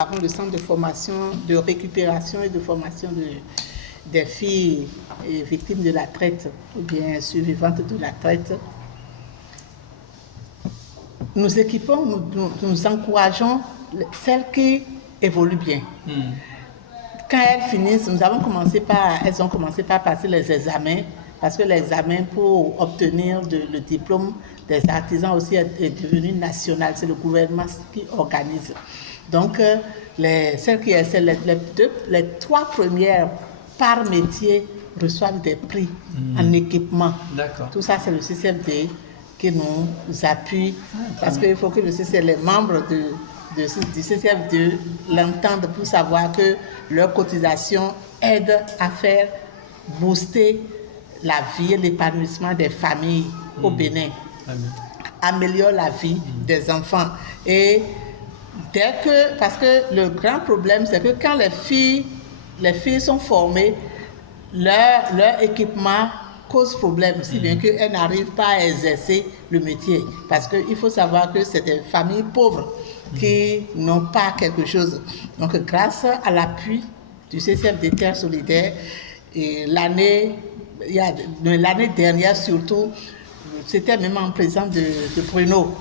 avons le centre de formation, de récupération et de formation des filles victimes de la traite ou bien survivantes de la traite. Nous équipons, nous encourageons celles qui évoluent bien. Quand elles finissent, elles ont commencé par passer les examens, parce que l'examen pour obtenir le diplôme des artisans aussi est devenu national, c'est le gouvernement qui organise. Donc, celles qui excellent, les 3 premières par métier reçoivent des prix en équipement. D'accord. Tout ça, c'est le CCFD qui nous appuie, parce qu'il faut que les membres du CCFD l'entendent pour savoir que leur cotisation aide à faire booster la vie et l'épanouissement des familles au Bénin, améliore la vie des enfants. Et parce que le grand problème, c'est que quand les filles sont formées, leur équipement cause problème, si bien qu'elles n'arrivent pas à exercer le métier. Parce qu'il faut savoir que c'est des familles pauvres qui n'ont pas quelque chose. Donc, grâce à l'appui du CCFD Terre Solidaire, et l'année dernière surtout, c'était même en présence de Bruno,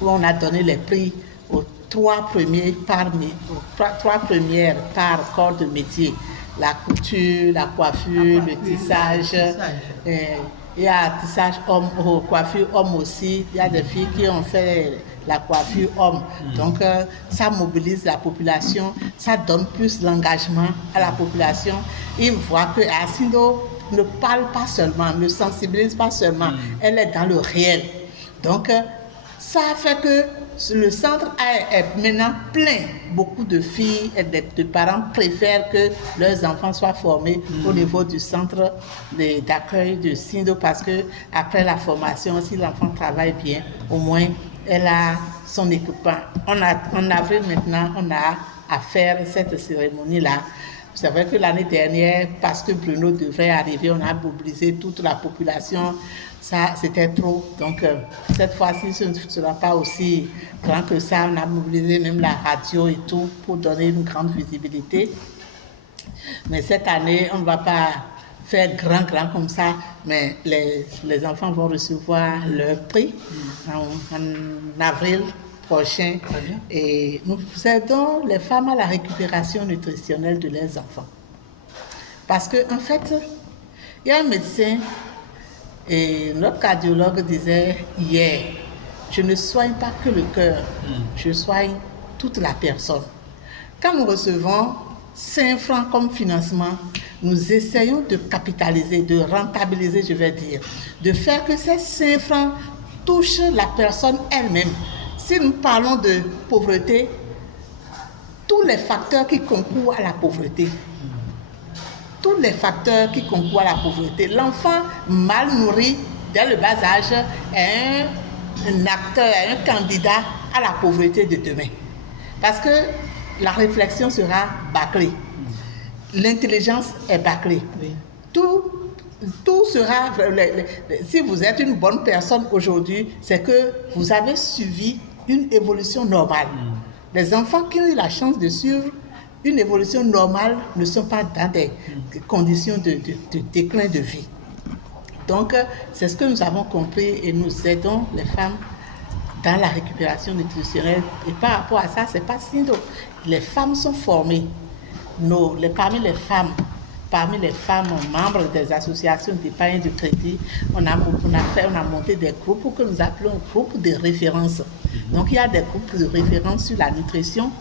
où on a donné les prix aux 3 premières par corps de métier. La couture, la coiffure, le tissage. Il y a tissage homme, coiffure homme aussi. Il y a des filles qui ont fait la coiffure homme. Donc, ça mobilise la population, ça donne plus d'engagement à la population. Ils voient que Asindo ne parle pas seulement, ne sensibilise pas seulement, elle est dans le réel. Donc, ça fait que le centre est maintenant plein. Beaucoup de filles et de parents préfèrent que leurs enfants soient formés au niveau du centre d'accueil de Sindo, parce que après la formation, si l'enfant travaille bien, au moins elle a son équipement. En avril maintenant, on a à faire cette cérémonie-là. C'est vrai que l'année dernière, parce que Bruno devrait arriver, on a mobilisé toute la population. Ça, c'était trop. Donc, cette fois-ci, ce ne sera pas aussi grand que ça. On a mobilisé même la radio et tout pour donner une grande visibilité. Mais cette année, on ne va pas faire grand comme ça. Mais les enfants vont recevoir leur prix en avril prochain. Et nous aidons les femmes à la récupération nutritionnelle de leurs enfants. Parce qu'en fait, il y a un médecin, et notre cardiologue disait hier, je ne soigne pas que le cœur, je soigne toute la personne. Quand nous recevons 5 francs comme financement, nous essayons de capitaliser, de rentabiliser, je vais dire, de faire que ces 5 francs touchent la personne elle-même. Si nous parlons de pauvreté, tous les facteurs qui concourent à la pauvreté, l'enfant mal nourri dès le bas âge est un acteur, un candidat à la pauvreté de demain. Parce que la réflexion sera bâclée, l'intelligence est bâclée. Tout sera... Si vous êtes une bonne personne aujourd'hui, c'est que vous avez suivi une évolution normale. Les enfants qui ont eu la chance de suivre une évolution normale ne sont pas dans des conditions de déclin de vie. Donc, c'est ce que nous avons compris et nous aidons les femmes dans la récupération nutritionnelle. Et par rapport à ça, c'est pas Sindo. Les femmes sont formées. Parmi les femmes membres des associations d'épargne de crédit, on a monté des groupes que nous appelons groupes de référence. Donc, il y a des groupes de référence sur la nutrition,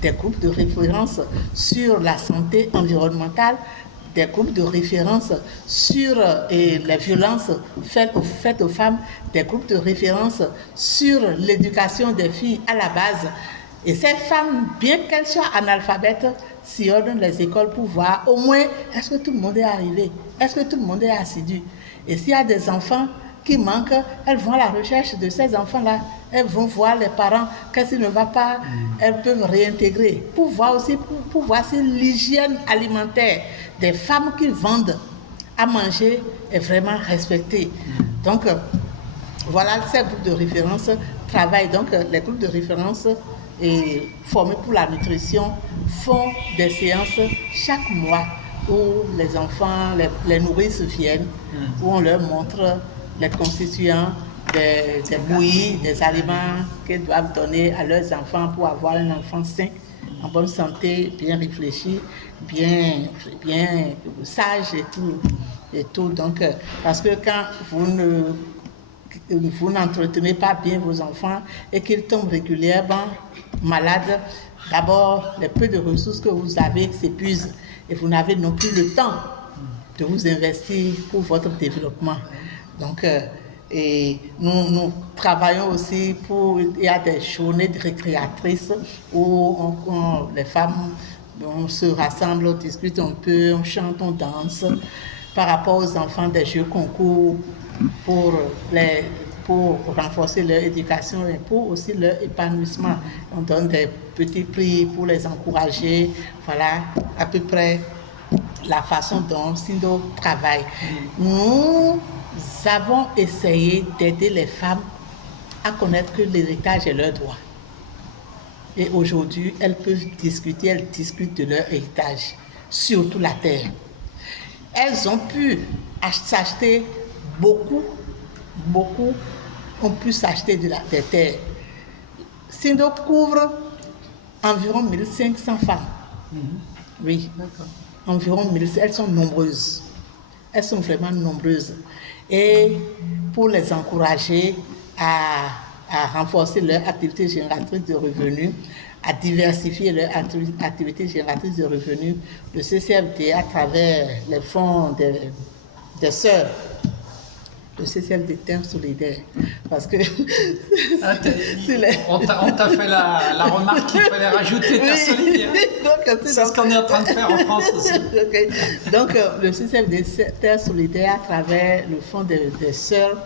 des groupes de référence sur la santé environnementale, des groupes de référence sur les violences faites aux femmes, des groupes de référence sur l'éducation des filles à la base. Et ces femmes, bien qu'elles soient analphabètes, sillonnent les écoles pour voir au moins est-ce que tout le monde est arrivé, est-ce que tout le monde est assidu. Et s'il y a des enfants qui manquent, elles vont à la recherche de ces enfants-là. Elles vont voir les parents, qu'est-ce qui ne va pas, elles peuvent réintégrer. Pour voir aussi, pour voir si l'hygiène alimentaire des femmes qui vendent à manger est vraiment respectée. Donc, voilà, ces groupes de référence travaillent. Donc, les groupes de référence et formés pour la nutrition font des séances chaque mois où les enfants, les nourrices viennent, où on leur montre les constituants des bouillies, des aliments qu'ils doivent donner à leurs enfants pour avoir un enfant sain, en bonne santé, bien réfléchi, bien sage et tout. Donc, parce que quand vous n'entretenez pas bien vos enfants et qu'ils tombent régulièrement malades, d'abord, les peu de ressources que vous avez s'épuisent et vous n'avez non plus le temps de vous investir pour votre développement. Donc, et nous travaillons aussi il y a des journées récréatrices où les femmes on se rassemble, on discute un peu, on chante, on danse par rapport aux enfants des jeux concours pour renforcer leur éducation et pour aussi leur épanouissement. On donne des petits prix pour les encourager. Voilà à peu près la façon dont Sindo travaille. Nous avons essayé d'aider les femmes à connaître que l'héritage est leur droit. Et aujourd'hui, elles discutent de leur héritage, surtout la terre. Elles ont pu s'acheter beaucoup ont pu s'acheter des terres. Sindo couvre environ 1500 femmes. Oui, environ 1500. Elles sont nombreuses. Elles sont vraiment nombreuses. Et pour les encourager à renforcer leur activité génératrice de revenus, à diversifier leur activité génératrice de revenus, le CCFD, à travers les fonds des sœurs, le CCFD Terre Solidaire, parce que on t'a fait la remarque qu'il fallait rajouter Terre Solidaire. C'est ce qu'on est en train de faire en France aussi. Okay. Donc le CCFD Terre Solidaire, à travers le fonds des sœurs,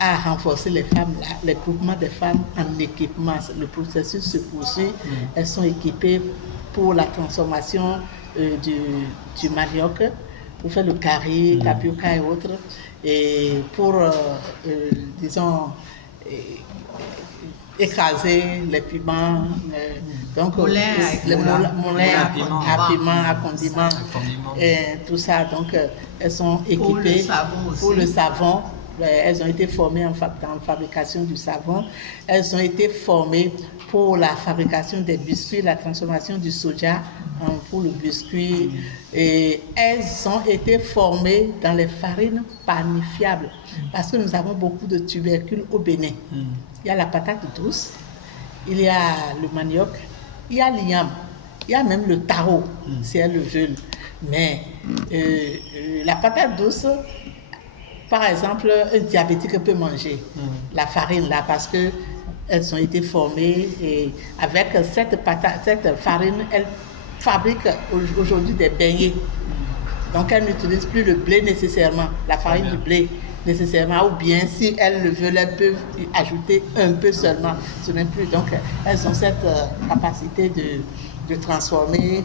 a renforcé les femmes, les groupements des femmes en équipement. Le processus se poursuit. Elles sont équipées pour la transformation du manioc, pour faire le curry, tapioca et autres, et pour, disons, écraser les piments, donc les moulins à piment, à condiments, et tout ça. Donc, elles sont équipées pour le savon. Elles ont été formées dans la fabrication du savon. Elles ont été formées pour la fabrication des biscuits, la transformation du soja pour le biscuit. Et elles ont été formées dans les farines panifiables parce que nous avons beaucoup de tubercules au Bénin. Il y a la patate douce, il y a le manioc, il y a l'igname, il y a même le taro, si elles le veulent. Mais la patate douce, par exemple, un diabétique peut manger la farine là parce que elles ont été formées et avec cette farine, elles fabriquent aujourd'hui des beignets. Donc elles n'utilisent plus le blé nécessairement, la farine du blé nécessairement, ou bien si elles le veulent, elles peuvent y ajouter un peu seulement. Ce n'est plus. Donc elles ont cette capacité de transformer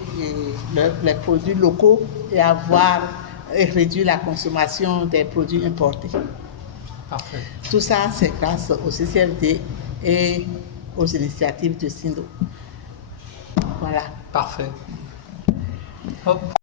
les produits locaux et réduire la consommation des produits importés. Parfait. Tout ça, c'est grâce au CCFD et aux initiatives de Sindo. Voilà. Parfait. Hop.